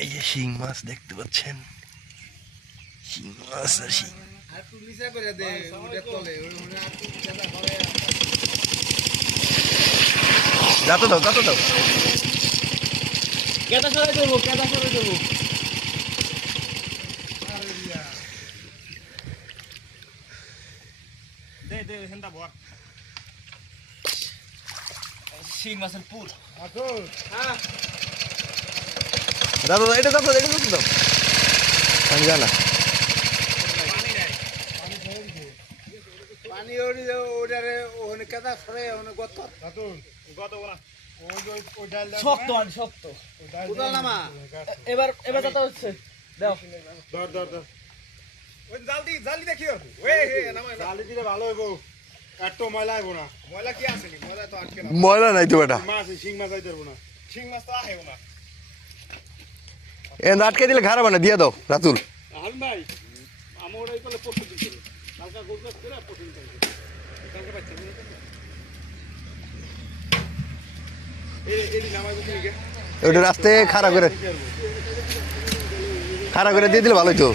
এই যে শিং মাছ দেখতে পাচ্ছেন, শিং মাছ আর শিং। যাতে দাও, যাতে দাও। কেদা সরে দেবো, কেদা সরে দেবো। শিং মাছের পুর। দাদা এটা দাও, এটা দাও। আমি জানা পানি ওটারে ওখানে কেদা সরে ওখানে গত শক্ত আনি শক্ত কোদাল নামা। এবার এবার কথা হচ্ছে দাও ধর ধর ধর ওই জালি দেখিও ওই নামা জালি দিলে ভালো হইবো। এত ময়লা হইবো না। ময়লা কি আছে নি? ময়লা তো আটকে না। ময়লা নাই তো বেটা। মাছ শিং মাছ আইতে পারবো না। শিং মাছ তো আহেও না। এ আটকে দিলে খারাপ না, দিয়ে দাও রাতুল। হারুন ভাই আমার এই কলে পড়তে দিছিল কালকা গোলগাছ করে পড়তে দিছিল কালকা বাচ্চা এই নামাই বুঝলি কে ওটা রাস্তায় খাড়া করে দিয়ে দিলে ভালোই তো।